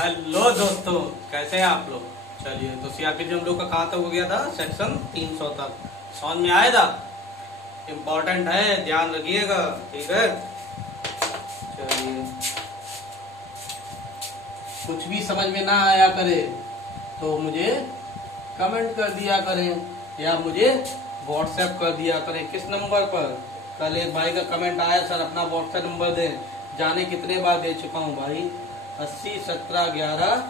Hello दोस्तों, कैसे हैं आप लोग। चलिए, तो सीआरपीएफ हम लोग का कहाँ तक हो गया था? सेक्शन 300 तक। समझ में आया था? इम्पोर्टेंट है, ध्यान रखिएगा। ठीक है, चलिए। कुछ भी समझ में ना आया करे तो मुझे कमेंट कर दिया करें या मुझे व्हाट्सएप कर दिया करें। किस नंबर पर? कल एक भाई का कमेंट आया, सर अपना व्हाट्सएप नंबर दें। जाने कितने बार दे चुका हूँ भाई, 80 17 11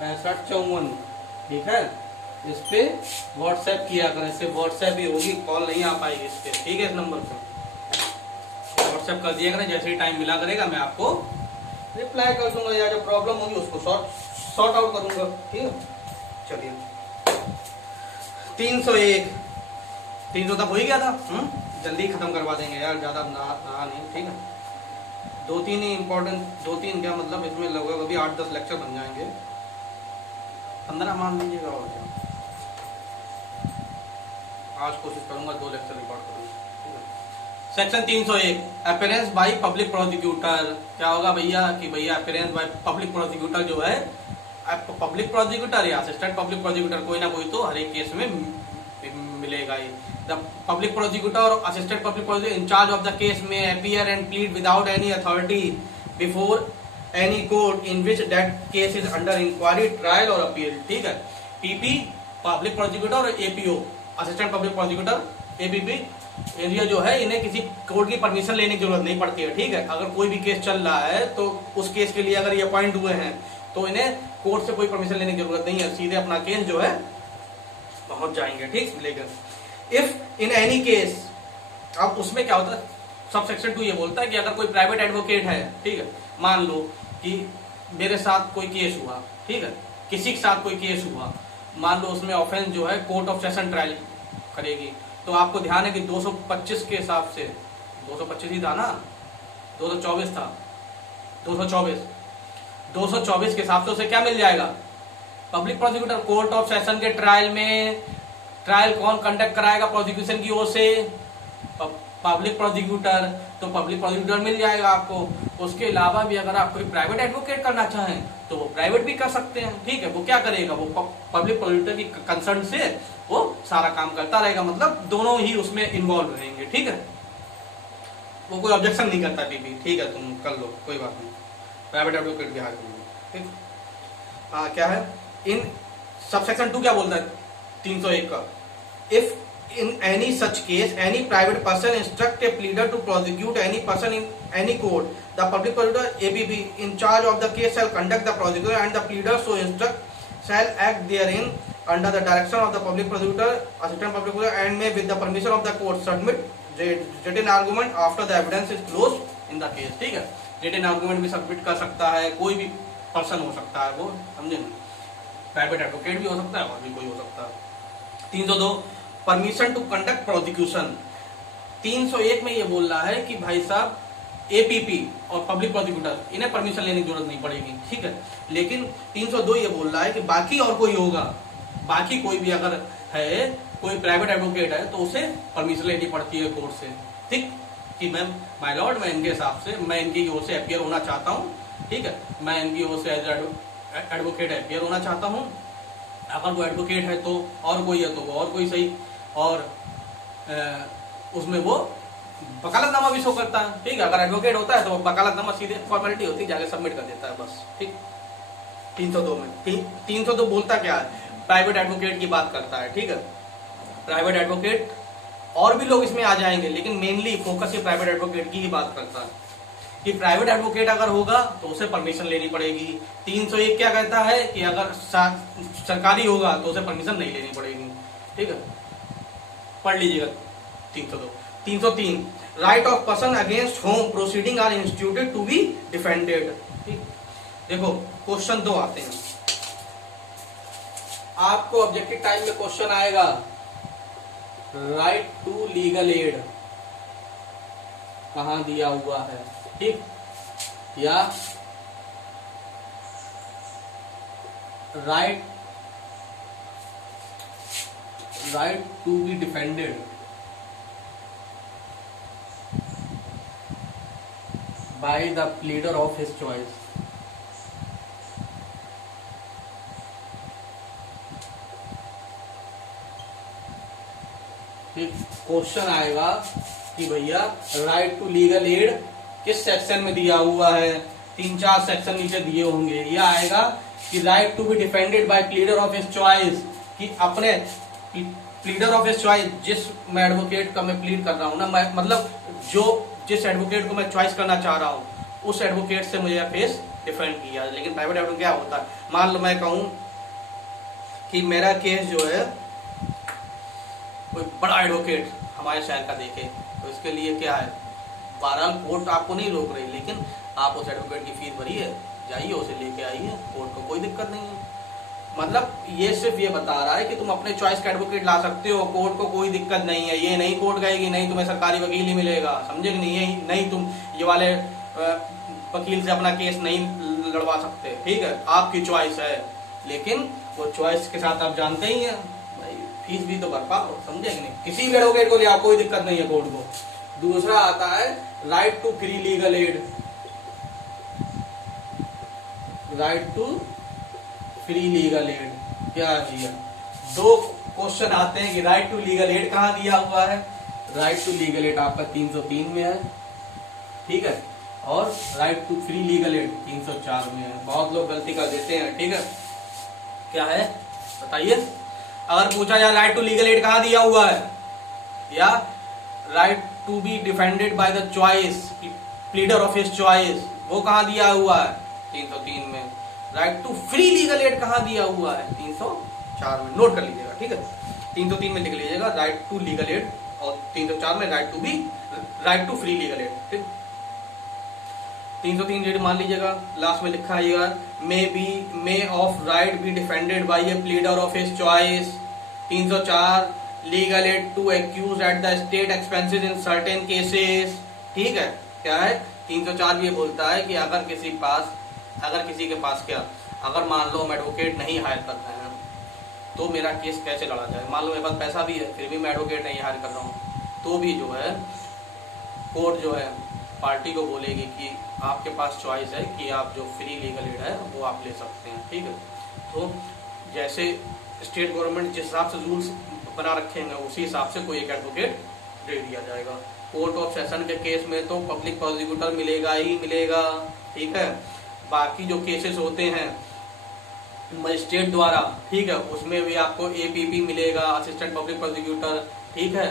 65 54। ठीक है, इस पे व्हाट्सएप किया करें। इससे व्हाट्सएप ही होगी, कॉल नहीं आ पाएगी इस पे। ठीक है, इस नंबर पर व्हाट्सएप कर दिया करें। जैसे ही टाइम मिला करेगा मैं आपको रिप्लाई कर दूंगा, या जो प्रॉब्लम होगी उसको सॉर्ट आउट करूंगा। ठीक है, चलिए। 301 300 तक हो ही गया था। जल्दी खत्म करवा देंगे यार, ज्यादा रहा नहीं। ठीक है, दो तीन ही इम्पोर्टेंट, दो तीन क्या मतलब, इसमें लगभग अभी 8-10 लेक्चर बन जाएंगे। 15 मान लीजिएगा और क्या। आज कोशिश करूंगा 2 लेक्चर रिकॉर्ड करूंगा। Section 301 appearance by public prosecutor. क्या होगा भैया कि भैया अपीयरेंस बाय पब्लिक प्रोसिक्यूटर जो है, पब्लिक प्रोसिक्यूटर या असिस्टेंट पब्लिक प्रोसिक्यूटर, कोई ना कोई तो हर एक केस में मिलेगा ही। द पब्लिक प्रोसिक्यूटर और assistant public prosecutor in charge of the case में appear and plead without any authority before any court in which that case is under inquiry, trial और अपील। ठीक है, पीपी पब्लिक प्रोसिक्यूटर और APO assistant public prosecutor APP area जो है, इन्हें किसी court की परमिशन लेने की जरूरत नहीं पड़ती है। ठीक है, अगर कोई भी केस चल रहा है तो उस केस के लिए अगर ये अपॉइंट हुए हैं तो इन्हें कोर्ट से कोई परमिशन लेने की जरूरत नहीं है, सीधे अपना केस जो है पहुंच जाएंगे। ठीक, लेकिन इफ इन एनी केस, अब उसमें क्या होता है, सब सेक्शन 2 ये बोलता है कि अगर कोई प्राइवेट एडवोकेट है, ठीक है, मान लो कि मेरे साथ कोई केस हुआ, ठीक है, किसी के साथ कोई केस हुआ, मान लो उसमें ऑफेंस जो है कोर्ट ऑफ सेशन ट्रायल करेगी, तो आपको ध्यान है कि 225 के हिसाब से, 225 ही था ना, 224 था, 224 के हिसाब से उसे क्या मिल जाएगा? Public prosecutor. Court of session के ट्रायल में ट्रायल कौन कंडक्ट कराएगा प्रोसिक्यूशन की ओर से? Public prosecutor. तो पब्लिक प्रोसिक्यूटर मिल जाएगा आपको। उसके अलावा भी अगर आप कोई प्राइवेट एडवोकेट करना चाहें तो वो प्राइवेट भी कर सकते हैं। ठीक है, वो क्या करेगा, वो पब्लिक प्रोसिक्यूटर की कंसर्न से वो सारा काम करता रहेगा, मतलब दोनों ही उसमें इन्वॉल्व रहेंगे। ठीक है, वो कोई ऑब्जेक्शन नहीं करता बीबी। ठीक है, तुम कर लो, कोई बात नहीं, प्राइवेट एडवोकेट भी हायर करेंगे। ठीक, क्या है इन सबसेक्शन 2 क्या बोलता है 301 का? If in any such case any private person instruct a pleader to prosecute any person in any court, the public prosecutor APP in charge of the case shall conduct the prosecution and the pleader so instruct shall act therein under the direction of the public prosecutor, assistant public prosecutor, and may with the permission of the court submit written argument after the evidence is closed in the case। ठीक है, written argument भी submit कर सकता है, कोई भी person हो सकता है, वो समझे, प्राइवेट एडवोकेट भी हो सकता है और भी कोई हो सकता है। 302 परमिशन टू कंडक्ट प्रोसिक्यूशन। 301 में ये बोल रहा है कि भाई साहब एपीपी और पब्लिक प्रोसिक्यूटर, इन्हें परमिशन लेने की जरूरत नहीं पड़ेगी। ठीक है, लेकिन 302 ये बोल रहा है कि बाकी और कोई होगा, बाकी कोई भी अगर है, कोई प्राइवेट एडवोकेट है, तो उसे परमिशन लेनी पड़ती है कोर्ट से। ठीक, कि मैम माय लॉर्ड, मैं इनके हिसाब से, मैं इनकी ओर से अपियर होना चाहता हूँ। ठीक है, मैं इनकी ओर से एज एडवोकेट अपियर होना चाहता हूँ। अगर वो एडवोकेट है तो और कोई है तो वो और कोई सही, और उसमें वो वकालतनामा भी शो करता है। ठीक है, अगर एडवोकेट होता है तो वकालतनामा सीधे फॉर्मेलिटी होती है, जाके सबमिट कर देता है बस। ठीक, 302 में 302 बोलता क्या है, प्राइवेट एडवोकेट की बात करता है। ठीक है, प्राइवेट एडवोकेट, और भी लोग इसमें आ जाएंगे, लेकिन मेनली फोकस ये प्राइवेट एडवोकेट की ही बात करता है कि प्राइवेट एडवोकेट अगर होगा तो उसे परमिशन लेनी पड़ेगी। 301 क्या कहता है कि अगर सरकारी होगा तो उसे परमिशन नहीं लेनी पड़ेगी। ठीक है, पढ़ लीजिएगा 302। 303 right of person against whom proceeding are instituted to be defended. ठीक, देखो क्वेश्चन 2 आते हैं आपको ऑब्जेक्टिव टाइम में। क्वेश्चन आएगा राइट टू लीगल एड कहां दिया हुआ है? ठीक, या right to be defended by the pleader of his choice. ठीक, क्वेश्चन आएगा कि भैया राइट टू लीगल एड किस सेक्शन में दिया हुआ है, 3-4 सेक्शन नीचे दिए होंगे। यह आएगा कि right to be defended by pleader of his choice, कि अपने प्लीडर ऑफ हिज चॉइस, जिस मैं एडवोकेट का मैं प्लीड कर रहा हूं ना, मैं मतलब जो जिस एडवोकेट को मैं चॉइस करना चाह रहा हूं उस एडवोकेट से मुझे केस डिफेंड किया। लेकिन प्राइवेट एडवोकेट क्या होता है, मान लो मैं कहूं कि मेरा केस जो है कोई बड़ा एडवोकेट हमारे शहर का देखे, तो इसके लिए क्या है, 12 कोर्ट आपको नहीं रोक रही, लेकिन आप उस एडवोकेट की फीस भरिए, जाइए उसे लेके आइए, कोर्ट को कोई दिक्कत नहीं है। मतलब ये सिर्फ ये बता रहा है कि तुम अपने चॉइस का एडवोकेट ला सकते हो, कोर्ट को कोई दिक्कत नहीं है। ये नहीं कोर्ट कहेगी नहीं तुम्हें सरकारी वकील ही मिलेगा, समझे कि नहीं, ये नहीं तुम ये वाले वकील से अपना केस नहीं लड़वा सकते, ठीक है, आपकी चॉइस है। लेकिन वो चॉइस के साथ आप जानते ही हैं भाई फीस भी तो भर पाओ, समझे कि नहीं। किसी भी एडवोकेट को ले आओ, कोई दिक्कत नहीं है कोर्ट को। दूसरा आता है right to free legal aid, right to free legal aid क्या है, 2 क्वेश्चन आते हैं कि राइट टू लीगल एड कहां दिया हुआ है। राइट टू लीगल एड आपका 303 में है, ठीक है, और right to free legal aid 304 में है। बहुत लोग गलती कर देते हैं, ठीक है, क्या है बताइए। अगर पूछा जाए राइट टू लीगल एड कहां दिया हुआ है, या right to be defended by the choice pleader of his choice, वो कहां दिया हुआ है 303 में। Right to free legal aid कहां दिया हुआ है 304 में, नोट कर लीजिएगा, ठीक है, 303 में लिख लीजिएगा राइट टू लीगल एड, और 304 में right to free legal aid, ठीक। 303 रेड मान लीजिएगा, लास्ट में लिखा है यार may of right be defended by a pleader of his choice. 304 legal aid to accused at the state expenses in certain cases, ठीक है, क्या है 304 ये बोलता है कि अगर किसी के पास क्या, अगर मान लो हम एडवोकेट नहीं हायर कर रहे हैं तो मेरा केस कैसे लड़ा जाए। मान लो मेरे पास पैसा भी है फिर भी मैं एडवोकेट नहीं हायर कर रहा हूँ, तो भी जो है कोर्ट जो है पार्टी को बोलेगी कि आपके पास चॉइस है कि आप जो फ्री लीगल एड है वो आप ले सकते हैं, ठीक है। तो जैसे स्टेट गवर्नमेंट जिस हिसाब से रूल्स बना रखे हैं उसी हिसाब से कोई एक एडवोकेट दे दिया जाएगा। कोर्ट ऑफ सेशन के केस में तो पब्लिक प्रोसिक्यूटर मिलेगा ही मिलेगा, ठीक है। बाकी जो केसेस होते हैं मजिस्ट्रेट द्वारा, ठीक है, उसमें भी आपको एपीपी मिलेगा, असिस्टेंट पब्लिक प्रोसिक्यूटर, ठीक है।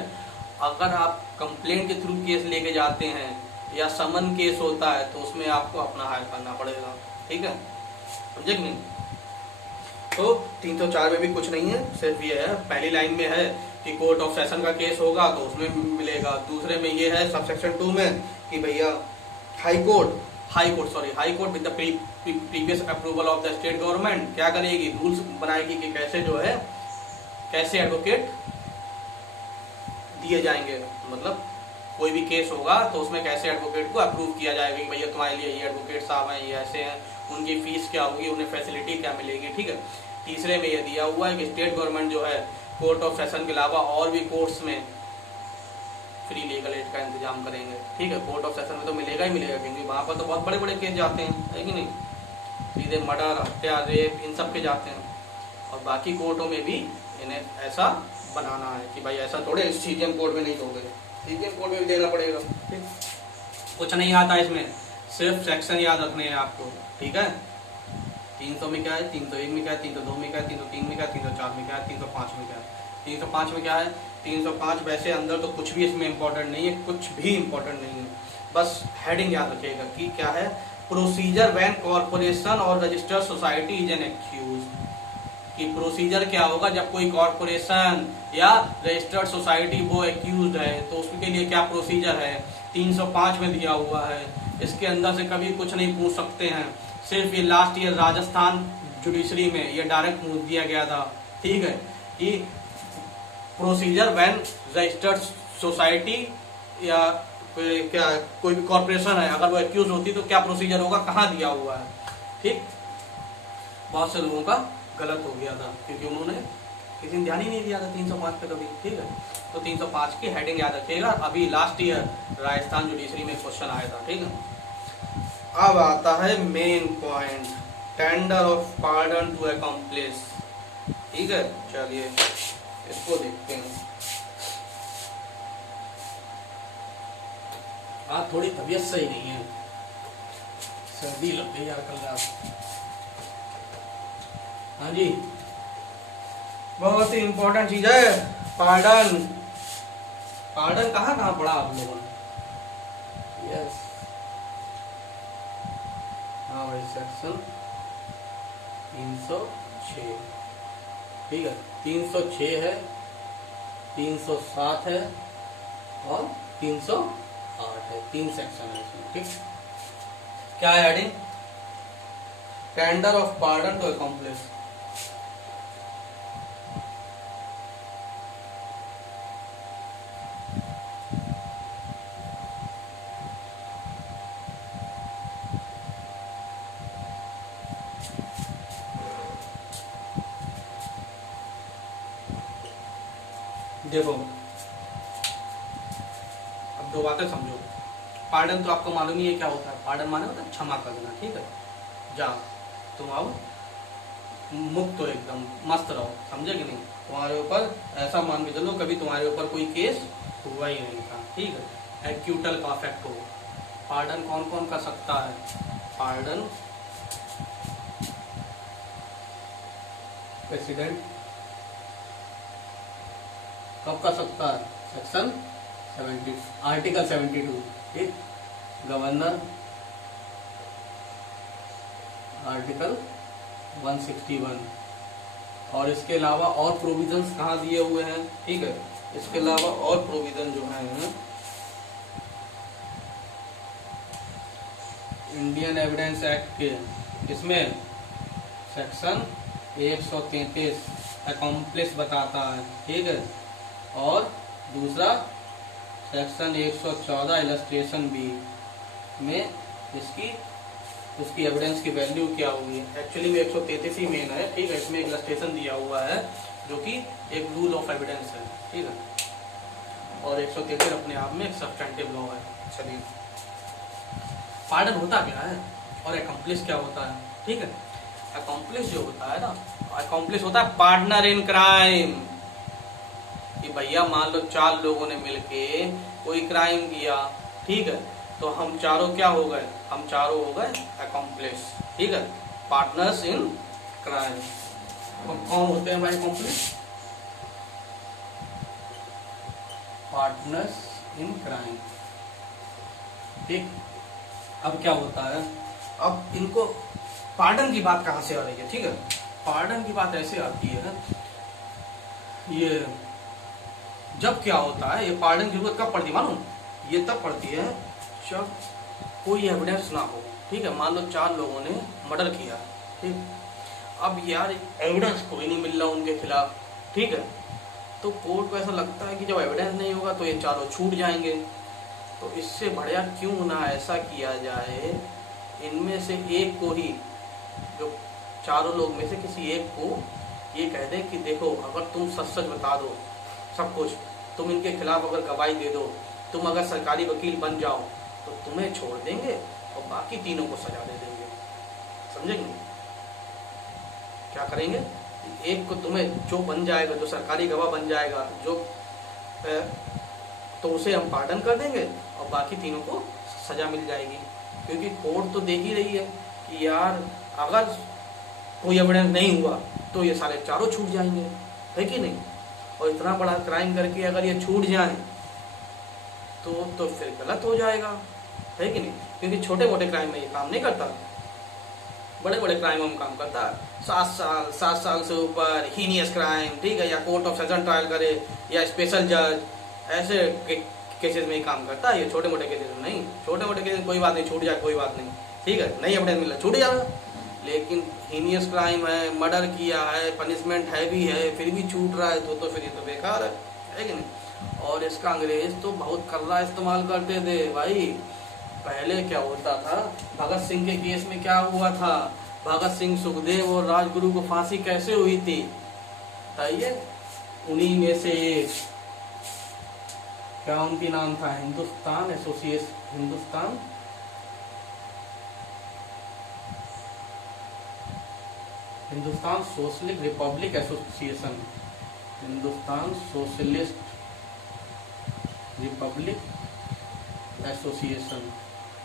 अगर आप कंप्लेंट के थ्रू केस लेके जाते हैं या समन केस होता है तो उसमें आपको अपना हायर करना पड़ेगा, ठीक है, समझे कि नहीं। तो 304 में भी कुछ नहीं है, सिर्फ ये है पहली लाइन में है कि कोर्ट ऑफ सेशन का केस होगा तो उसमें मिलेगा। दूसरे में ये है सबसेक्शन 2 में कि भैया high court with the previous approval of the state government क्या करेगी, रूल्स बनाएगी कि कैसे एडवोकेट दिए जाएंगे, मतलब कोई भी केस होगा तो उसमें कैसे एडवोकेट को अप्रूव किया जाएगा कि भैया तुम्हारे लिए ये एडवोकेट साहब हैं, ये ऐसे हैं, उनकी फीस क्या होगी, उन्हें फैसिलिटी क्या मिलेगी, ठीक है। तीसरे में ये दिया हुआ है कि स्टेट गवर्नमेंट जो है कोर्ट ऑफ सेशन के अलावा और भी कोर्ट्स में फ्री लीगल एड का इंतजाम करेंगे, ठीक है। कोर्ट ऑफ सेशन में तो मिलेगा ही मिलेगा क्योंकि वहां पर तो बहुत बड़े बड़े केस जाते हैं, है कि नहीं, सीधे मर्डर, हत्या, रेप, इन सब के जाते हैं। और बाकी कोर्टों में भी इन्हें ऐसा बनाना है कि भाई ऐसा थोड़े सीजीएम कोर्ट में नहीं दोगे, सीजीएम कोर्ट में भी देना पड़ेगा, ठीक। कुछ नहीं आता इसमें, सिर्फ सेक्शन याद रखने हैं आपको, ठीक है। 300 में क्या है, 301 में क्या है, 302 में क्या है, 303 में क्या है, 304 में क्या है, 305 में क्या है। 305 में क्या है, 305 वैसे अंदर तो कुछ भी इसमें इंपॉर्टेंट नहीं है, कुछ भी इंपॉर्टेंट नहीं है, बस हेडिंग याद रखिएगा कि क्या है, प्रोसीजर व्हेन कॉर्पोरेशन और registered society is an accused, कि प्रोसीजर क्या होगा जब कोई कॉर्पोरेशन या रजिस्टर्ड सोसाइटी वो एक्यूज है तो उसके लिए क्या प्रोसीजर है, 305 में दिया हुआ है। इसके अंदर से कभी कुछ नहीं पूछ सकते हैं, सिर्फ ये लास्ट ईयर राजस्थान जुडिशरी में ये डायरेक्ट पूछ दिया गया था, ठीक है, कि प्रोसीजर व्हेन रजिस्टर्ड सोसाइटी या कोई भी कॉर्पोरेशन है अगर वो एक्यूज होती तो क्या प्रोसीजर होगा, कहाँ दिया हुआ है, ठीक। बहुत से लोगों का गलत हो गया था क्योंकि उन्होंने किसी ने ध्यान ही नहीं दिया था 305 पे कभी, ठीक है। तो 305 की हेडिंग याद रखिएगा, अभी लास्ट ईयर राजस्थान जुडिशरी में क्वेश्चन आया था, ठीक है। अब आता है main point, tender of pardon to accomplish, ठीक है। चलिए इसको देखते हैं। आज थोड़ी तबीयत सही नहीं है, सर्दी लग गई यार कल रात। हाँ जी, बहुत ही इम्पोर्टेंट चीज है पार्डन। पार्डन कहाँ कहाँ पढ़ा आप लोगों ने? यस, हाँ भाई, सेक्शन 306, ठीक है, 306 है, 307 है और 308 है, 3 सेक्शन है इसमें, ठीक। क्या है heading? Tender of pardon to accomplish. देखो, अब दो बातें समझो। पार्डन तो आपको मालूम ही है क्या होता है। पार्डन माने होता है क्षमा करना, ठीक है। जा तुम आओ, मुक्त हो, एकदम मस्त रहो, समझे कि नहीं। तुम्हारे ऊपर ऐसा मान के चलो कभी तुम्हारे ऊपर कोई केस हुआ ही नहीं था, ठीक है। एक्यूटल का इफेक्ट हो। पार्डन कौन कौन कर सकता है? पार्डन प्रेसिडेंट कब कर सकता है? सेक्शन 70, आर्टिकल 72, ठीक। गवर्नर आर्टिकल 161, और इसके अलावा और प्रोविजंस कहाँ दिए हुए हैं, ठीक है। इसके अलावा और प्रोविजन जो है इंडियन एविडेंस एक्ट के, इसमें सेक्शन 133 अकॉम्प्लिश बताता है, ठीक है। और दूसरा सेक्शन 114 इलस्ट्रेशन बी में उसकी एविडेंस की वैल्यू क्या होगी। एक्चुअली में 133 ही मेन है, ठीक है। इसमें एक इलस्ट्रेशन दिया हुआ है जो कि एक रूल ऑफ एविडेंस है, ठीक है। और 133 अपने आप में एक सब्सटेंटिव लॉ है। चलिए, पार्डन होता क्या है और अकॉम्प्लिश क्या होता है, ठीक है। अकॉम्प्लिश जो होता है ना, अकॉम्प्लिश होता है पार्टनर इन क्राइम। कि भैया मान लो 4 लोगों ने मिलके कोई क्राइम किया, ठीक है, तो हम चारों क्या हो गए? हम चारों हो गए अकॉम्प्लिश, ठीक है, पार्टनर्स इन क्राइम। कौन होते हैं भाई अकॉम्प्लिश? पार्टनर्स इन क्राइम, ठीक। अब क्या होता है, अब इनको पार्डन की बात कहां से आ रही है, ठीक है। पार्डन की बात ऐसे आती है, ये जब क्या होता है, ये पार्डन की जरूरत कब पड़ती है मालूम? ये तब पड़ती है जब कोई एविडेंस ना हो, ठीक है। मान लो 4 लोगों ने मर्डर किया, ठीक। अब यार एविडेंस कोई नहीं मिल रहा उनके खिलाफ, ठीक है। तो कोर्ट को ऐसा लगता है कि जब एविडेंस नहीं होगा तो ये चारों छूट जाएंगे। तो इससे बढ़िया क्यों ना ऐसा किया जाए, इनमें से एक को ही, जो चारों लोग में से किसी एक को ये कह दें कि देखो अगर तुम सच सच बता दो सब कुछ, तुम इनके खिलाफ अगर गवाही दे दो, तुम अगर सरकारी वकील बन जाओ तो तुम्हें छोड़ देंगे और बाकी तीनों को सजा दे देंगे। समझेंगे क्या करेंगे? एक को तुम्हें जो बन जाएगा, जो सरकारी गवाह बन जाएगा, जो तो उसे हम पार्डन कर देंगे और बाकी तीनों को सजा मिल जाएगी। क्योंकि कोर्ट तो देख ही रही है कि यार अगर कोई एविडेंस नहीं हुआ तो ये सारे चारों छूट जाएंगे, है कि नहीं। और इतना बड़ा क्राइम करके अगर ये छूट जाए तो फिर गलत हो जाएगा, है कि नहीं। क्योंकि छोटे मोटे क्राइम में ये काम नहीं करता, बड़े बड़े क्राइम में काम करता है। 7 साल से ऊपर हीनियस क्राइम, ठीक है, या कोर्ट ऑफ सेशन ट्रायल करे या स्पेशल जज, ऐसे केसेस में ही काम करता है। ये छोटे मोटे केसेस में नहीं। छोटे मोटे केसेस कोई बात नहीं, छूट जाए कोई बात नहीं, ठीक है, नहीं एविडेंस मिला छूट जाएगा। लेकिन हीनियस क्राइम है, मर्डर किया है, पनिशमेंट हैवी है, फिर भी छूट रहा है तो फिर ये तो बेकार है कि नहीं। और इसका अंग्रेज तो बहुत कर्रा इस्तेमाल करते थे भाई। पहले क्या होता था, भगत सिंह के केस में क्या हुआ था, भगत सिंह, सुखदेव और राजगुरु को फांसी कैसे हुई थी बताइए। उन्हीं में से एक, क्या उनकी नाम था, Hindustan socialist Republic association, Hindustan socialist Republic association,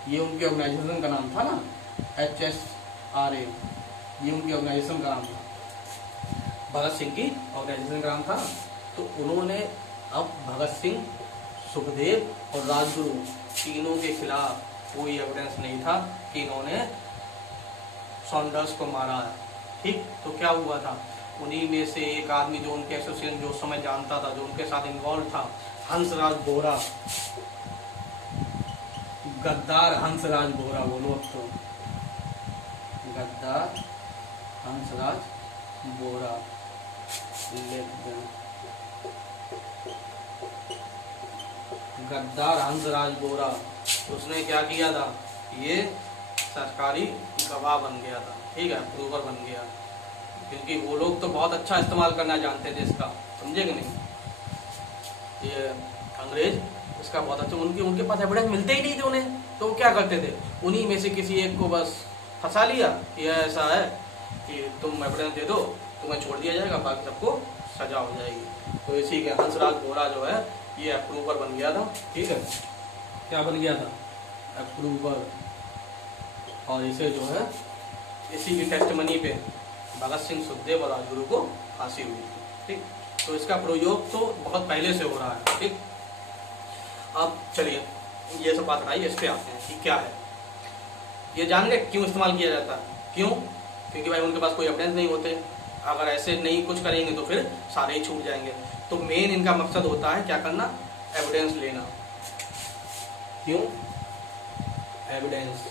ये उनके ऑर्गेनाइजेशन का नाम था ना, HSRA, ये उनकी ऑर्गेनाइजेशन का नाम था, भगत सिंह की ऑर्गेनाइजेशन का नाम था। तो उन्होंने अब भगत सिंह, सुखदेव और राजगुरु तीनों के खिलाफ कोई एविडेंस नहीं था कि इन्होंने सॉन्डर्स को मारा है। ठीक, तो क्या हुआ था, उन्हीं में से एक आदमी जो उनके एसोसिएशन जो उस समय जानता था, जो उनके साथ इन्वॉल्व था, हंसराज बोहरा, गद्दार हंसराज बोहरा, बोलो अब तो, गद्दार हंसराज बोहरा, गद्दार हंसराज बोहरा, उसने क्या किया था, ये सरकारी गवाह बन गया था। ठीक है, अप्रूवर बन गया, क्योंकि वो लोग तो बहुत अच्छा इस्तेमाल करना जानते थे इसका, समझे कि नहीं, ये अंग्रेज इसका बहुत अच्छा, उनके पास एविडेंस मिलते ही नहीं थे उन्हें, तो वो क्या करते थे, उन्हीं में से किसी एक को बस फंसा लिया कि ऐसा है कि तुम एविडेंस दे दो, तुम्हें छोड़ दिया जाएगा, बाकी सबको सजा हो जाएगी। तो इसी के हंसराज बोहरा जो है ये अप्रूवर बन गया था। ठीक है, क्या बन गया था, अप्रूवर, और इसे जो है इसी की टेस्टमनी पे भगत सिंह, सुखदेव और राजगुरु को फांसी हुई थी। ठीक, तो इसका प्रयोग तो बहुत पहले से हो रहा है। ठीक, अब चलिए ये सब बात आई, इस पे आते हैं कि क्या है ये, जान गए क्यों इस्तेमाल किया जाता है, क्यों, क्योंकि भाई उनके पास कोई एविडेंस नहीं होते, अगर ऐसे नहीं कुछ करेंगे तो फिर सारे ही छूट जाएंगे। तो मेन इनका मकसद होता है क्या करना, एविडेंस लेना। क्यों, एविडेंस,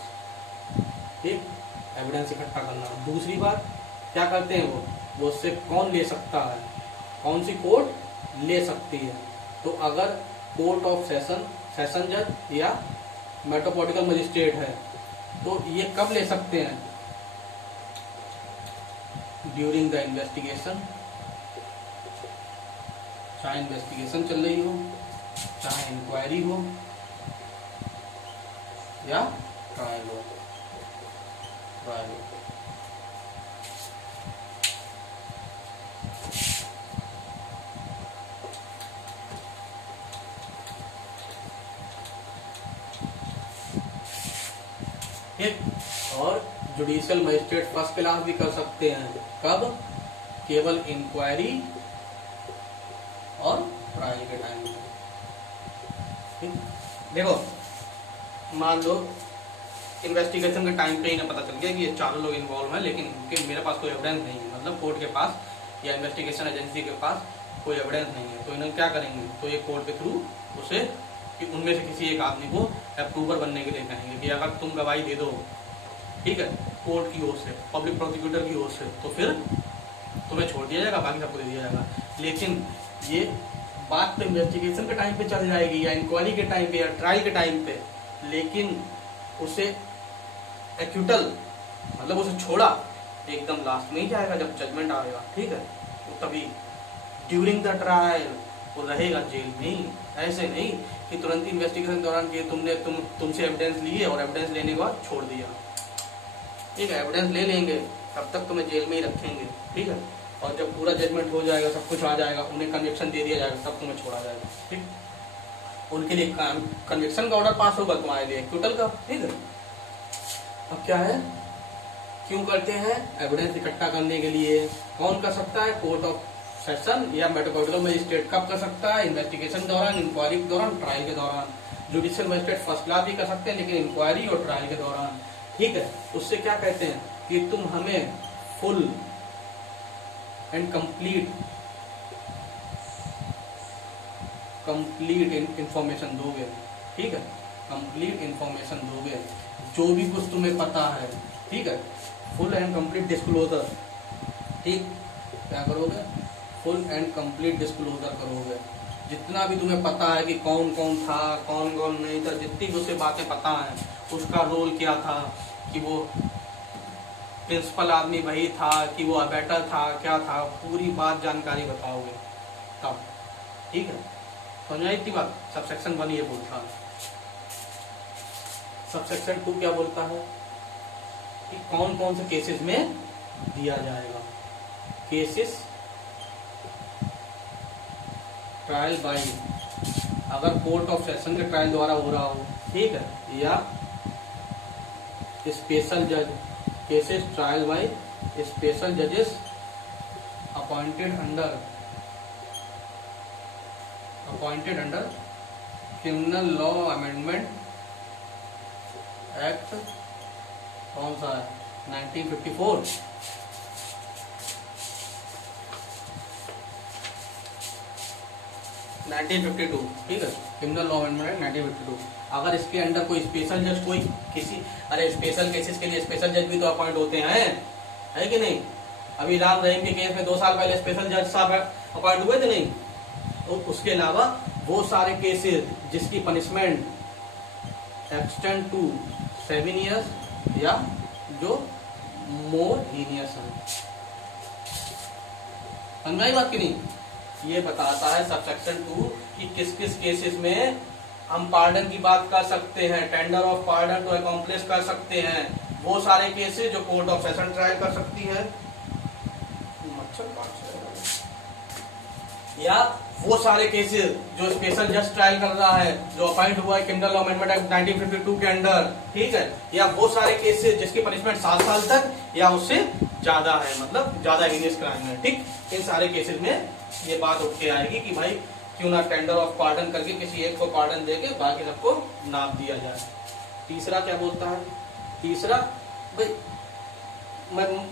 ठीक, एविडेंस इकट्ठा करना। दूसरी बात क्या करते हैं वो उससे कौन ले सकता है, कौन सी कोर्ट ले सकती है, तो अगर कोर्ट ऑफ सेशन जज या मेट्रोपॉलिटन मजिस्ट्रेट है तो ये कब ले सकते हैं, ड्यूरिंग द इन्वेस्टिगेशन, चाहे इन्वेस्टिगेशन चल रही हो, चाहे इंक्वायरी हो या ट्रायल हो। और जुडिशियल मजिस्ट्रेट फर्स्ट क्लास भी कर सकते हैं, कब, केवल इंक्वायरी और ट्रायल के टाइम में। देखो मान लो इन्वेस्टिगेशन के टाइम पे इन्हें पता चल गया कि ये चारों लोग इन्वॉल्व हैं, लेकिन मेरे पास कोई एविडेंस नहीं है, मतलब कोर्ट के पास या इन्वेस्टिगेशन एजेंसी के पास कोई एविडेंस नहीं है, तो इन्हें क्या करेंगे, तो ये कोर्ट के थ्रू उसे कि उनमें से किसी एक आदमी को अप्रूवर बनने के लिए कहेंगे कि अगर तुम गवाही दे दो, ठीक है, कोर्ट की ओर से, पब्लिक प्रोसिक्यूटर की ओर से, तो फिर तुम्हें छोड़ दिया जाएगा, बाकी सबको दे दिया जाएगा। लेकिन ये बात तो इन्वेस्टिगेशन के टाइम पे चल जाएगी या इंक्वायरी के टाइम पे या ट्रायल के टाइम पे, लेकिन उसे एक्यूटल मतलब उसे छोड़ा एकदम लास्ट में ही जाएगा जब जजमेंट आएगा, ठीक है, तो तभी ड्यूरिंग द ट्रायल वो रहेगा जेल में ही। ऐसे नहीं कि तुरंत इन्वेस्टिगेशन के दौरान कि तुमसे एविडेंस लिए और एविडेंस लेने के बाद छोड़ दिया, ठीक है, एविडेंस ले लेंगे तब तक तुम्हें जेल में ही रखेंगे, ठीक है, और जब पूरा जजमेंट हो जाएगा, सब कुछ आ जाएगा, उन्हें कन्विक्शन दे दिया जाएगा, तब तुम्हें छोड़ा जाएगा, ठीक, उनके लिए कन्विक्शन का ऑर्डर पास होगा, तुम्हारे लिए एक्यूटल का, ठीक है। अब क्या है, क्यों करते हैं, एविडेंस इकट्ठा करने के लिए। कौन कर सकता है, कोर्ट ऑफ सेशन या मेट्रोपॉलिटन मजिस्ट्रेट कब कर सकता है, इन्वेस्टिगेशन के दौरान, इंक्वायरी के दौरान, ट्रायल के दौरान। जुडिशियल मजिस्ट्रेट फर्स्ट क्लास भी कर सकते हैं, लेकिन इंक्वायरी और ट्रायल के दौरान, ठीक है। उससे क्या कहते हैं कि तुम हमें फुल एंड कंप्लीट इंफॉर्मेशन दोगे, ठीक है, कंप्लीट इंफॉर्मेशन दोगे, जो भी कुछ तुम्हें पता है, ठीक है, फुल एंड कंप्लीट डिस्क्लोजर, ठीक, क्या करोगे, फुल एंड कंप्लीट डिस्क्लोजर करोगे, जितना भी तुम्हें पता है कि कौन कौन था, कौन कौन नहीं था, जितनी भी उसे बातें पता हैं, उसका रोल क्या था, कि वो प्रिंसिपल आदमी वही था, कि वो अबेटर था, क्या था, पूरी बात जानकारी बताओगे तब, ठीक है। समझ आई इतनी बात। सबसेक्शन 1 ये बोलता है। सबसेक्शन 2 क्या बोलता है कि कौन कौन से केसेस में दिया जाएगा। केसेस ट्रायल बाय अगर कोर्ट ऑफ सेशन के ट्रायल द्वारा हो रहा हो, ठीक है, या स्पेशल जज केसेस ट्रायल बाय स्पेशल जजेस appointed under criminal law amendment act, कौन सा है, 1954, ठीक है, क्रिमिनल लॉ अमेंडमेंट एक्ट 1952। अगर इसके अंडर कोई स्पेशल जज, कोई किसी, अरे स्पेशल केसेस के लिए स्पेशल जज भी तो अपॉइंट होते हैं, है कि नहीं? अभी राम रहीम के केस में 2 साल पहले स्पेशल जज साहब अपॉइंट हुए थे, नहीं? तो उसके अलावा वो सारे केसेस जिसकी पनिशमेंट एक्सटेंड टू 7 years या जो मोर हीनियस है, समझाई बात की नहीं? ये बताता है सबसेक्शन 2 कि किस किस केसेस में हम पार्डन की बात कर सकते हैं, tender of pardon to accomplish कर सकते हैं, वो सारे केसेस जो कोर्ट ऑफ सेशन ट्रायल कर सकती है, या वो सारे केसेस जो स्पेशल जज ट्रायल कर रहा है, जो अपॉइंट हुआ है क्रिमिनल लॉ अमेंडमेंट एक्ट 1952 के अंडर, ठीक है, या वो सारे केसेस जिसकी पनिशमेंट 7 साल तक या उससे ज्यादा है, मतलब ज्यादा हीनियस क्राइम है, ठीक? इन सारे केसेस में ये बात उठ के आएगी कि भाई क्यों ना टेंडर ऑफ पार्डन करके किसी एक को पार्डन देके बाकी सबको नाप दिया जाए। तीसरा क्या बोलता है? तीसरा, भाई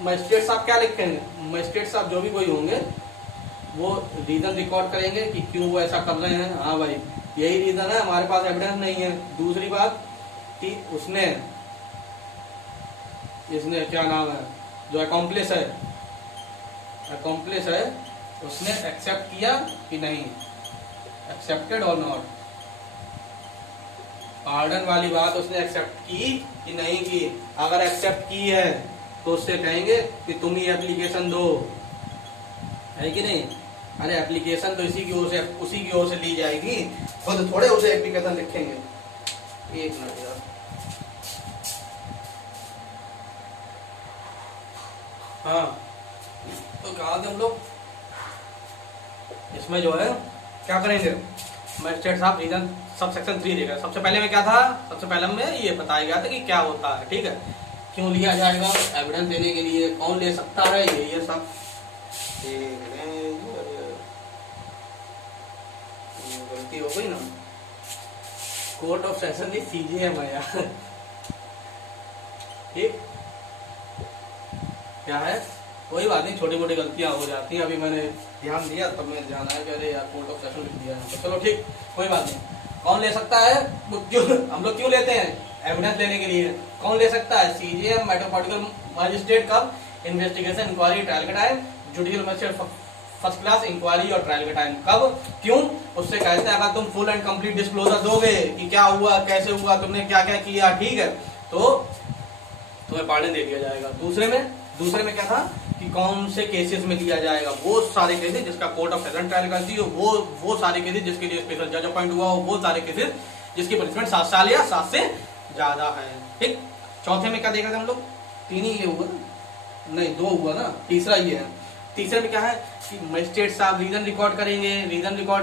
मजिस्ट्रेट साहब क्या लिखेंगे? मजिस्ट्रेट साहब जो भी कोई होंगे वो रीजन रिकॉर्ड करेंगे कि क्यों वो ऐसा कर रहे हैं। हाँ भाई, यही रीजन है, हमारे पास एविडेंस नहीं है। दूसरी बात कि इसने क्या नाम है, जो अकॉम्प्लिस है, उसने एक्सेप्ट किया कि नहीं, एक्सेप्टेड और नॉट, पार्डन वाली बात उसने एक्सेप्ट की कि नहीं की। अगर एक्सेप्ट की है तो उससे कहेंगे कि तुम ही एप्लीकेशन दो, है कि नहीं? अरे एप्लीकेशन तो उसी की ओर से ली जाएगी, खुद थोड़े उसे एप्लीकेशन लिखेंगे। एक मिनट यार, हाँ, तो कहा थे हम लोग, इसमें जो है क्या करेंगे, मजिस्ट्रेट साहब रीजन सब सेक्शन 3 देगा। सबसे पहले में क्या था, सबसे पहले में ये बताया गया था कि क्या होता है, ठीक है, क्यों लिया जाएगा, एविडेंस देने के लिए कौन ले सकता है, ये सब गलती हो गई ना, कोर्ट ऑफ सेशन की CJM है यार, ठीक, क्या है, कोई बात नहीं, छोटी मोटी गलतियां हो जाती हैं। अभी मैंने ध्यान दिया तब मैं ध्यान आया कि अरे यार कोर्ट ऑफ सेशन लिख दिया है, तो चलो ठीक, कोई बात नहीं। कौन ले सकता है, क्यों हम लोग क्यों लेते हैं, एविडेंस लेने के लिए। कौन ले सकता है, CJM, मेट्रोपॉलिटन मजिस्ट्रेट। कब, इन्वेस्टिगेशन, इंक्वायरी, ट्रायल के time, judicial magistrate first class, inquiry और ट्रायल के टाइम। कब, क्यों, उससे कहते हैं अगर तुम फुल एंड कंप्लीट डिस्क्लोजर दोगे कि क्या हुआ, कैसे हुआ, तुमने क्या क्या किया, ठीक है, तो तुम्हें पार्डन दे दिया जाएगा। दूसरे में क्या था कि कौन से केसेस में लिया जाएगा, वो सारे केसेस जिसका कोर्ट ऑफ सेशन ट्रायल करती हो, वो सारे केसेस जिसके लिए स्पेशल जज अपॉइंट हुआ हो, वो सारे केसेस जिसकी पनिशमेंट 7 साल या 7 से ज्यादा है, ठीक। चौथे में क्या देखा था हम लोग, 3 ही ये हुआ नहीं, 2 हुआ ना, तीसरा ये है। तीसरे में क्या है कि मजिस्ट्रेट साहब रीजन रिकॉर्ड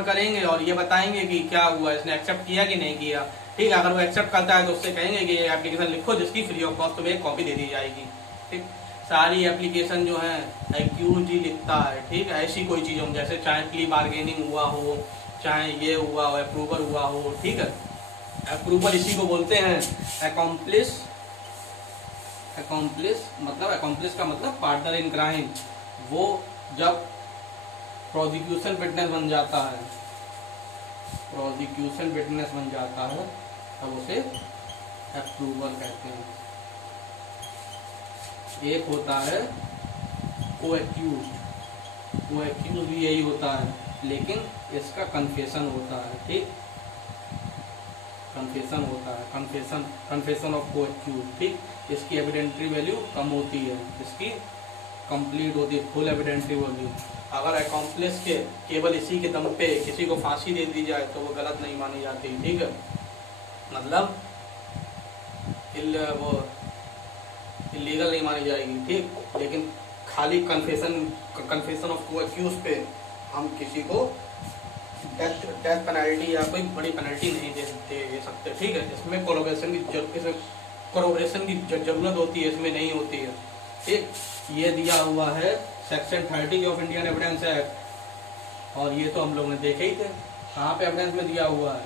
करेंगे और ये बताएंगे कि क्या हुआ, इसने एक्सेप्ट किया कि नहीं किया, ठीक है। अगर वो एक्सेप्ट करता है तो उससे कहेंगे कि एप्लीकेशन लिखो जिसकी फ्री ऑफ कॉस्ट तुम्हें एक कॉपी दे दी जाएगी, ठीक। सारी एप्लीकेशन जो है एक्यूज ही लिखता है, ठीक है। ऐसी कोई चीज हो जैसे चाहे प्ली बार्गेनिंग हुआ हो, चाहे ये हुआ हो, अप्रूवल हुआ हो, ठीक है। अप्रूवल इसी को बोलते हैं अकॉम्प्लिश मतलब अकॉम्प्लिश का मतलब पार्टनर इन क्राइम। वो जब प्रोसिक्यूशन विटनेस बन जाता है, तब उसे अप्रूवल कहते हैं। एक होता है को एक्यूज भी यही होता है, लेकिन इसका कन्फेशन होता है, ठीक, कन्फेशन ऑफ को एक्यूज, ठीक। इसकी एविडेंटरी वैल्यू कम होती है, इसकी कंप्लीट होती है फुल एविडेंटरी वैल्यू। अगर अकॉम्प्लिस के केवल इसी के दम पे किसी को फांसी दे दी जाए तो वो गलत नहीं मानी जाती, ठीक है। मतलब वो इलीगल नहीं मानी जाएगी, ठीक। लेकिन खाली कन्फेशन ऑफ को एक्यूज पे हम किसी को डेथ पेनल्टी या कोई बड़ी पेनल्टी नहीं दे सकते, ठीक है। इसमें कोलैबोरेशन की जरूरत होती है, इसमें नहीं होती है, ठीक। ये दिया हुआ है section 30 of Indian evidence act, और ये तो हम लोग ने देखे ही थे। कहाँ पे एविडेंस में दिया हुआ है?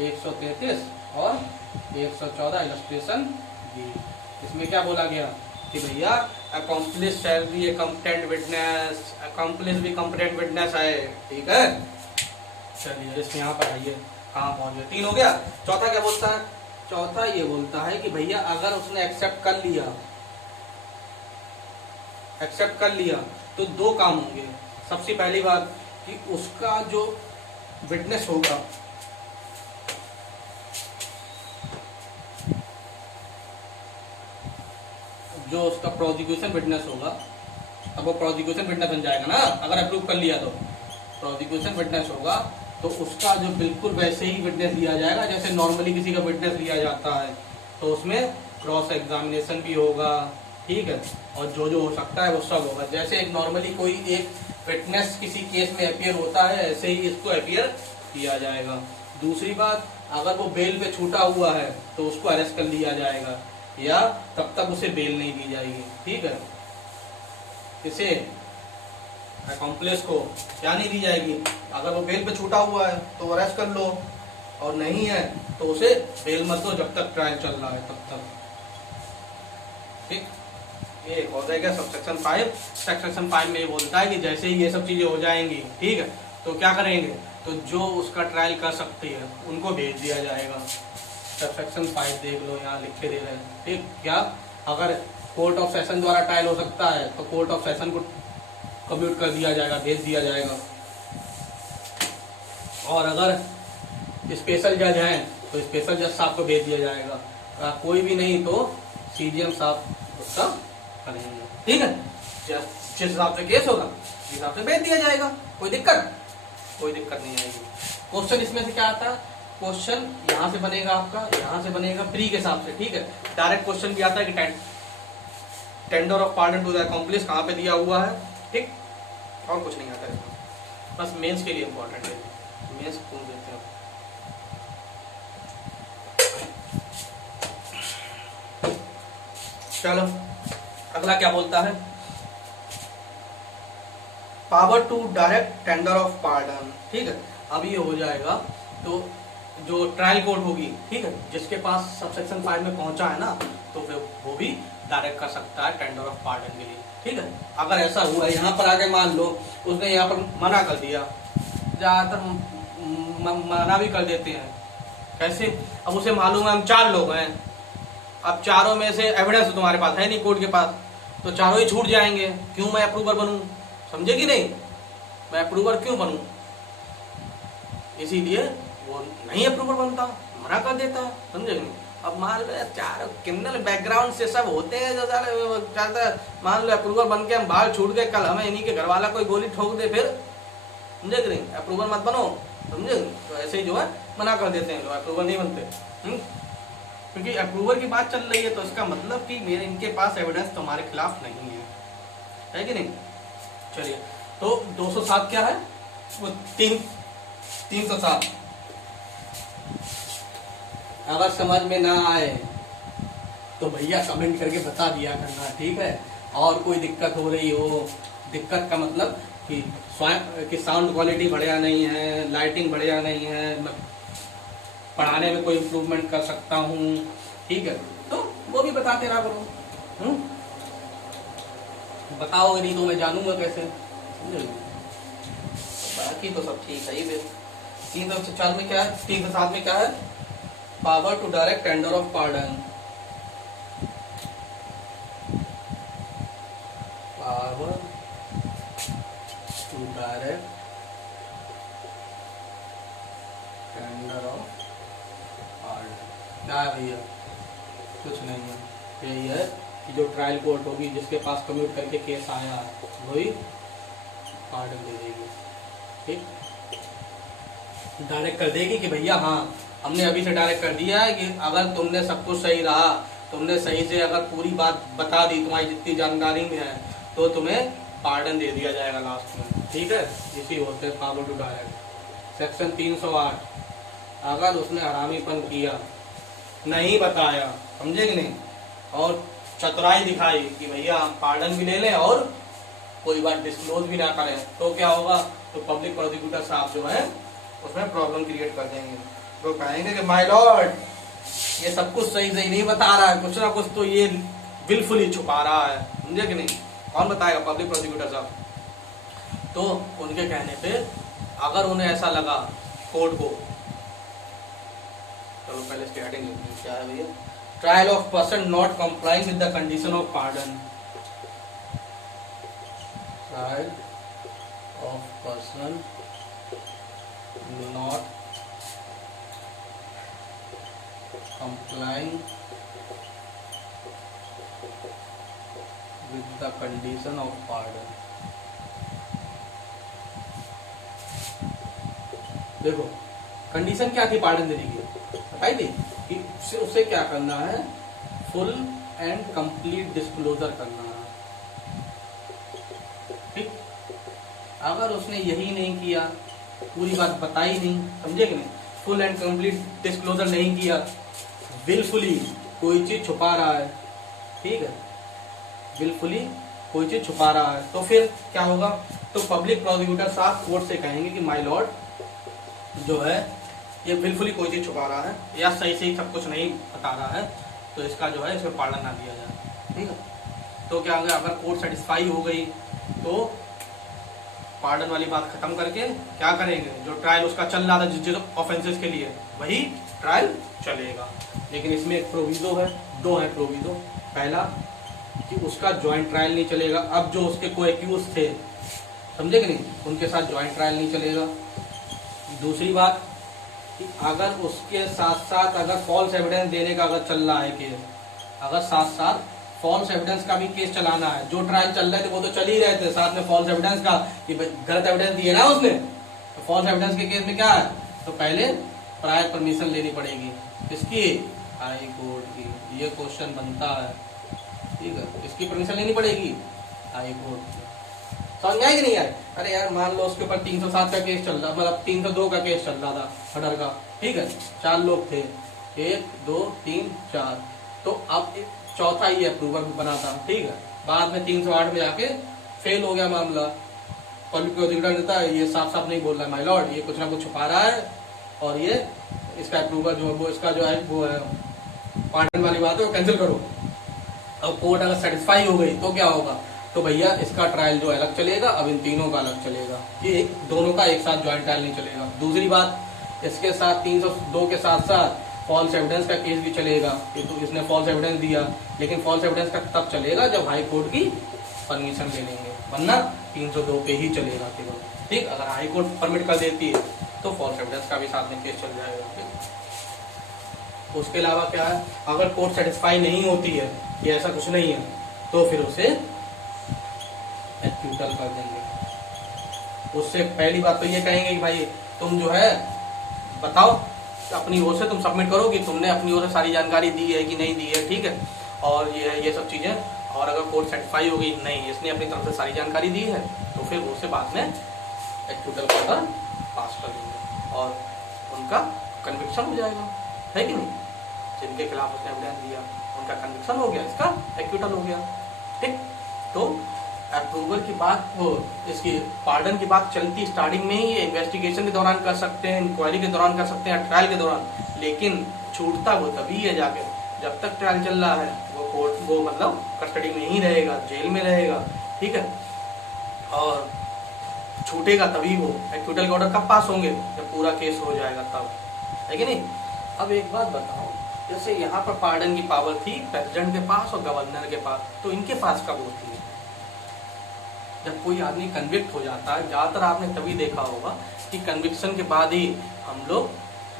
133 और 114 इलस्ट्रेशन दी। इसमें क्या बोला गया कि भैया accomplish shall be a competent witness, accomplish भी कॉम्पिटेंट विटनेस है, ठीक है। चलिए इसमें यहाँ पर आइए, कहाँ पहुंच गए? 3 हो गया। चौथा क्या बोलता है? चौथा ये बोलता है कि भैया अगर उसने एक्सेप्ट कर लिया तो 2 काम होंगे। सबसे पहली बात कि उसका जो विटनेस होगा, जो उसका प्रोसिक्यूशन विटनेस होगा, अब वो प्रोसिक्यूशन विटनेस बन जाएगा ना अगर अप्रूव कर लिया तो। प्रोसिक्यूशन विटनेस होगा तो उसका जो बिल्कुल वैसे ही विटनेस लिया जाएगा जैसे नॉर्मली किसी का विटनेस लिया जाता है। तो उसमें क्रॉस एग्जामिनेशन भी होगा, ठीक है, और जो जो हो सकता है वो सब होगा। जैसे एक नॉर्मली कोई एक विटनेस किसी केस में अपीयर होता है, ऐसे ही इसको अपीयर किया जाएगा। दूसरी बात, अगर वो बेल पे छूटा हुआ है तो उसको अरेस्ट कर लिया जाएगा, या तब तक उसे बेल नहीं दी जाएगी, ठीक है। इसे अकॉम्प्लिस को क्या नहीं दी जाएगी? अगर वो बेल पे छूटा हुआ है तो अरेस्ट कर लो, और नहीं है तो उसे बेल मत दो जब तक ट्रायल चल रहा है तब तक, ठीक। ये हो जाएगा सबसेक्शन 5। सेक्शन 5 में ये बोलता है कि जैसे ही ये सब चीजें हो जाएंगी, ठीक है, तो क्या करेंगे? तो जो उसका ट्रायल कर सकती है उनको भेज दिया जाएगा। सबसेक्शन 5 देख लो, यहाँ लिख के दे रहे हैं, ठीक। क्या? अगर कोर्ट ऑफ सेशन द्वारा ट्रायल हो सकता है तो कोर्ट ऑफ सेशन को कम्यूट कर दिया जाएगा, भेज दिया जाएगा। और अगर स्पेशल जज हैं तो स्पेशल जज साहब को भेज दिया जाएगा। कोई भी नहीं तो सीजीएम साहब उसका करेंगे, ठीक है। जिस हिसाब से केस होगा उस हिसाब से भेज दिया जाएगा, कोई दिक्कत नहीं आएगी। क्वेश्चन इसमें से क्या आता है? क्वेश्चन यहाँ से बनेगा आपका, यहाँ से बनेगा प्री के हिसाब से, ठीक है। डायरेक्ट क्वेश्चन भी आता है कि tender of pardon to the accomplice कहाँ पे दिया हुआ है, ठीक। और कुछ नहीं आता इसमें, बस मेंस के लिए इंपॉर्टेंट है। मेंस पूछ देते हैं। चलो अगला क्या बोलता है? Power to direct tender of pardon, ठीक है। अब ये हो जाएगा तो जो ट्रायल कोर्ट होगी, ठीक है, जिसके पास सबसेक्शन 5 में पहुंचा है ना, तो फिर वो भी डायरेक्ट कर सकता है टेंडर ऑफ पार्डन के लिए, ठीक है। अगर ऐसा हुआ यहाँ पर आगे मान लो उसने यहाँ पर मना कर दिया, ज्यादातर मना भी कर देते हैं। कैसे? अब उसे मालूम है हम 4 लोग हैं, अब चारों में से एविडेंस तुम्हारे पास है नहीं कोर्ट के पास, तो चारों ही छूट जाएंगे। क्यों मैं अप्रूवर बनूं? समझे कि नहीं? मैं अप्रूवर क्यों बनूं? इसीलिए वो नहीं अप्रूवर बनता, मना कर देता, समझे नहीं? अब मान लो चार क्रिमिनल बैकग्राउंड से सब होते हैं जो सारे, मान लो अप्रूवर बन के हम बाहर छूट गए, कल हमें इन्हीं के घर वाला कोई गोली ठोक दे, फिर समझे कि नहीं? अप्रूवर मत बनो, समझे? तो ऐसे ही जो है मना कर देते हैं लोग, अप्रूवर नहीं बनते। क्योंकि अप्रूवर की बात चल रही है तो इसका मतलब कि मेरे इनके पास एविडेंस तुम्हारे खिलाफ नहीं है कि नहीं? चलिए, तो 207 क्या है? वो 307। अगर समझ में ना आए तो भैया कमेंट करके बता दिया करना, ठीक है। और कोई दिक्कत हो रही हो, दिक्कत का मतलब कि साउंड क्वालिटी बढ़िया नहीं है, लाइटिंग बढ़िया नहीं है, मैं पढ़ाने में कोई इम्प्रूवमेंट कर सकता हूँ, ठीक है, तो वो भी बताते रहा करो। बताओगे नहीं तो मैं जानूंगा कैसे? बाकी तो सब ठीक है ही। 304 में क्या है? 307 में क्या है? Power to direct tender of pardon. Power to direct tender of pardon क्या है भैया? कुछ नहीं है, यही है कि जो ट्रायल कोर्ट होगी जिसके पास कम्यूट करके केस आया वही पार्डन दे देगी, ठीक। डायरेक्ट कर देगी कि भैया हाँ हमने अभी से डायरेक्ट कर दिया है कि अगर तुमने सब कुछ सही रहा, तुमने सही से अगर पूरी बात बता दी, तुम्हारी जितनी जानकारी में है, तो तुम्हें पार्डन दे दिया जाएगा लास्ट में, ठीक है। इसी होते हैं पावर टू डायरेक्ट। सेक्शन 308, अगर उसने हरामीपन किया, नहीं बताया, समझे कि नहीं, और चतुराई दिखाई कि भैया हम पार्डन भी ले लें और कोई बात डिस्क्लोज भी ना करें, तो क्या होगा, तो पब्लिक प्रोसिक्यूटर साहब जो है उसमें प्रॉब्लम क्रिएट कर देंगे। तो कहेंगे कि माय लॉर्ड ये सब कुछ सही सही नहीं बता रहा है, कुछ ना कुछ तो ये विलफुली छुपा रहा है, समझे कि नहीं। कौन बताएगा, पब्लिक प्रोसिक्यूटर साहब। तो उनके कहने पे अगर उन्हें ऐसा लगा कोर्ट को, चलो पहले इसकी हेडिंग लिखते हैं, क्या है भैया, trial of person not complying with the condition of pardon, trial of person not complying with the condition of pardon। देखो कंडीशन क्या थी पार्डन देने की, बताई थी कि उसे क्या करना है, फुल एंड कंप्लीट डिस्क्लोजर करना है, ठीक। अगर उसने यही नहीं किया, पूरी बात बताई नहीं, समझे कि नहीं, फुल एंड कंप्लीट डिस्क्लोजर नहीं किया, विलफुली कोई चीज छुपा रहा है, ठीक है, विलफुली कोई चीज छुपा रहा है, तो फिर क्या होगा, तो पब्लिक प्रोसिक्यूटर साहब कोर्ट से कहेंगे कि माय लॉर्ड जो है ये विलफुली कोई चीज छुपा रहा है या सही सही सब कुछ नहीं बता रहा है, तो इसका जो है इसमें पार्डन ना दिया जाए, ठीक है। तो क्या होगा, अगर कोर्ट सेटिस्फाई हो गई तो पार्डन वाली बात खत्म करके क्या करेंगे, जो ट्रायल उसका चल रहा था जिस ऑफेंसेस के लिए वही ट्रायल चलेगा। लेकिन इसमें एक प्रोविजो है, दो है प्रोविजो। पहला कि उसका ज्वाइंट ट्रायल नहीं चलेगा, अब जो उसके को एक्यूज थे, समझे कि नहीं, उनके साथ ज्वाइंट ट्रायल नहीं चलेगा। दूसरी बात कि अगर उसके साथ साथ अगर फॉल्स एविडेंस देने का अगर चल रहा है केस, अगर साथ साथ फॉल्स एविडेंस का भी केस चलाना है, जो ट्रायल चल रहे थे वो तो चल ही रहे थे, साथ में फॉल्स एविडेंस का कि गलत एविडेंस दिए ना उसने, तो फॉल्स एविडेंस के केस में क्या है, तो पहले प्रायर परमिशन लेनी पड़ेगी, इसकी हाई कोर्ट की, ये क्वेश्चन बनता है, ठीक है, इसकी परमिशन लेनी पड़ेगी हाई कोर्ट की। समझ आए कि नहीं आए। अरे यार मान लो उसके ऊपर 307 का केस चल रहा, मतलब 302 का केस चल रहा था मर्डर का, ठीक है, 4 लोग थे, 1 2 3 4, तो अब चौथा ही अप्रूवर बना था, ठीक है, बाद में 308 में जाके फेल हो गया मामला। पब्लिक प्रोसिक्यूटर देता है ये साफ साफ नहीं बोल रहा है माय लॉर्ड, ये कुछ ना कुछ छुपा रहा है और ये इसका अप्रूवर जो है वो इसका जो है वो है पार्डन वाली बात है वो कैंसिल करो। अब कोर्ट अगर सेटिस्फाई हो गई तो क्या होगा, तो भैया इसका ट्रायल जो अलग चलेगा, अब इन तीनों का अलग चलेगा, ये दोनों का एक साथ ज्वाइंट ट्रायल नहीं चलेगा। दूसरी बात इसके साथ 302 के साथ साथ फॉल्स एविडेंस का केस भी चलेगा, तो इसने फॉल्स एविडेंस दिया, लेकिन फॉल्स एविडेंस का तब चलेगा जब हाई कोर्ट की परमिशन ले लेंगे, वरना 302 पे ही चलेगा केवल, ठीक। अगर हाई कोर्ट परमिट कर देती है तो फॉल्स एविडेंस का भी साथ में केस चल जाएगा। उसके अलावा क्या है, अगर कोर्ट सेटिस्फाई नहीं होती है कि ऐसा कुछ नहीं है, तो फिर उसे एक्यूटल कर देंगे। उससे पहली बात तो ये कहेंगे कि भाई तुम जो है बताओ अपनी ओर से, तुम सबमिट करो कि तुमने अपनी ओर से सारी जानकारी दी है कि नहीं दी है, ठीक है, और ये सब चीजें। और अगर कोर्ट सेटिस्फाई हो गई नहीं इसने अपनी तरफ से सारी जानकारी दी है, तो फिर उससे बाद में एक्यूटल का ऑर्डर पास कर देंगे और उनका कन्विक्शन हो जाएगा, है कि नहीं। जिनके खिलाफ उसने एविडेंस दिया उनका कन्विक्शन हो गया, इसका एक्यूटल हो गया, ठीक। तो अप्रूवल की बात, वो इसकी पार्डन की बात चलती स्टार्टिंग में ही, ये इन्वेस्टिगेशन के दौरान कर सकते हैं, इंक्वायरी के दौरान कर सकते हैं, ट्रायल के दौरान, लेकिन छूटता वो तभी है जाके जब तक ट्रायल चल रहा है, वो कोर्ट वो मतलब कस्टडी में ही रहेगा, जेल में रहेगा, ठीक है, और छूटेगा तभी वो। एक्यूटल के ऑर्डर कब पास होंगे, जब पूरा केस हो जाएगा तब, है कि नहीं। अब एक बात बताओ, जैसे यहाँ पर पार्डन की पावर थी प्रेसिडेंट के पास और गवर्नर के पास, तो इनके पास कब होती है, जब कोई आदमी कन्विक्ट हो जाता है। ज्यादातर आपने तभी देखा होगा कि कन्विक्शन के बाद ही हम लोग,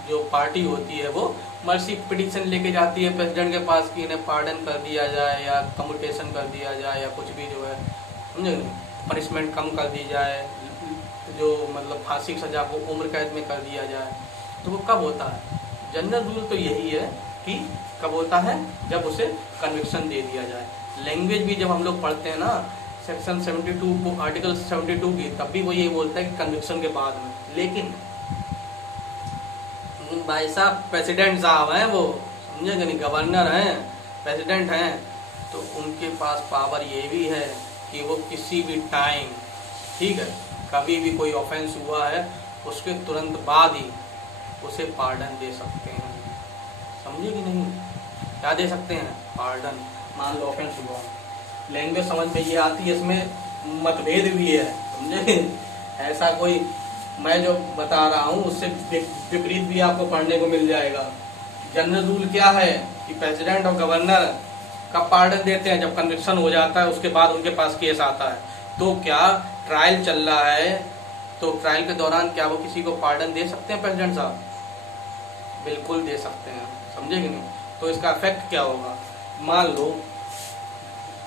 जो पार्टी होती है वो मर्सी पिटीशन लेके जाती है प्रेसिडेंट के पास कि इन्हें पार्डन कर दिया जाए या कम्यूटेशन कर दिया जाए या कुछ भी जो है, समझे, पनिशमेंट कम कर दी जाए, जो मतलब फांसी की सजा को उम्र कैद में कर दिया जाए। तो वो कब होता है, जनरल रूल तो यही है कि कब होता है, जब उसे कन्विक्शन दे दिया जाए। लैंग्वेज भी जब हम लोग पढ़ते हैं ना सेक्शन 72 को, आर्टिकल 72 की, तब भी वो ये बोलता है कि कन्विक्शन के बाद में। लेकिन भाई साहब प्रेसिडेंट साहब हैं वो, समझे कि नहीं, गवर्नर हैं, प्रेसिडेंट हैं, तो उनके पास पावर ये भी है कि वो किसी भी टाइम, ठीक है, कभी भी कोई ऑफेंस हुआ है उसके तुरंत बाद ही उसे पार्डन दे सकते हैं। समझे कि नहीं, क्या दे सकते हैं, पार्डन। मान लो ऑफेंस हुआ, लैंग्वेज समझ में ये आती है, इसमें मतभेद भी है, समझे, ऐसा कोई मैं जो बता रहा हूँ उससे विपरीत भी आपको पढ़ने को मिल जाएगा। जनरल रूल क्या है कि प्रेसिडेंट और गवर्नर कब पार्डन देते हैं, जब कन्विक्शन हो जाता है, उसके बाद उनके पास केस आता है। तो क्या ट्रायल चल रहा है, तो ट्रायल के दौरान क्या वो किसी को पार्डन दे सकते हैं प्रेसिडेंट साहब? बिल्कुल दे सकते हैं, समझे कि नहीं। तो इसका इफेक्ट क्या होगा, मान लो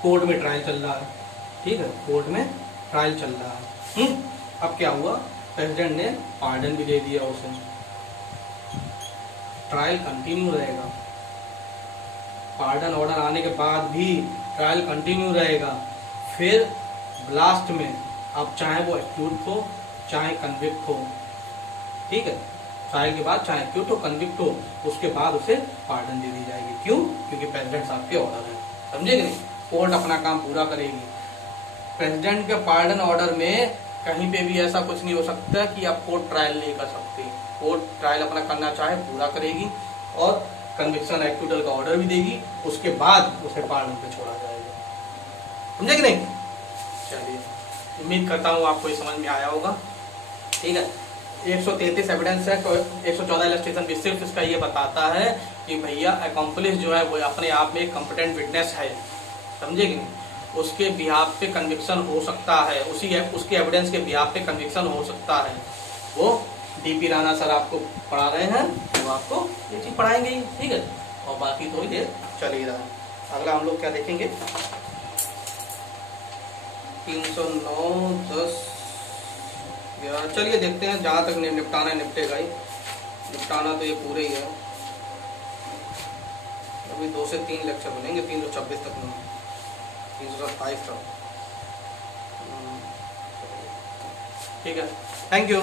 कोर्ट में ट्रायल चल रहा है, ठीक है, कोर्ट में ट्रायल चल रहा है, अब क्या हुआ, प्रेसिडेंट ने पार्डन भी दे दिया उसे, ट्रायल कंटिन्यू रहेगा, पार्डन ऑर्डर आने के बाद भी ट्रायल कंटिन्यू रहेगा। फिर लास्ट में अब चाहे वो एक्यूट हो चाहे कन्विक्ट हो, ठीक है, ट्रायल के बाद चाहे एक्यूट हो कन्विक्ट हो, उसके बाद उसे पार्डन दे दी जाएगी। क्यों? क्योंकि प्रेसिडेंट साहब के ऑर्डर है, समझे कि नहीं। कोर्ट अपना काम पूरा करेगी। प्रेसिडेंट के पार्डन ऑर्डर में कहीं पे भी ऐसा कुछ नहीं हो सकता कि आप कोर्ट ट्रायल नहीं कर सकते। कोर्ट ट्रायल अपना करना चाहे पूरा करेगी और कन्विक्शन एक्यूटल का ऑर्डर भी देगी, उसके बाद उसे पार्डन पे छोड़ा जाएगा, समझे कि नहीं। चलिए, उम्मीद करता हूँ आपको ये समझ में आया होगा, ठीक है। 133 एविडेंस है, 114 इलस्ट्रेशन भी सिर्फ इसका ये बताता है कि भैया अकॉम्प्लिस जो है वो अपने आप में एक कॉम्पिटेंट विटनेस है, समझे कि नहीं। उसके बिहाफ पे कन्विक्शन हो सकता है, उसके एविडेंस के बिहाफ पे कन्विक्शन हो सकता है। वो डीपी राणा सर आपको पढ़ा रहे हैं, वो आपको ये चीज पढ़ाएंगे ही, ठीक है। और बाकी तो ये चल ही रहा है। अगला हम लोग क्या देखेंगे, 309, 10, 11, चलिए देखते हैं, जहां तक निपटाना निपटेगा ही, निपटाना तो ये पूरे ही है। अभी 2 से 3 लेक्चर बनेंगे, 326 तक नहीं, 327 तक, ठीक है। Thank you.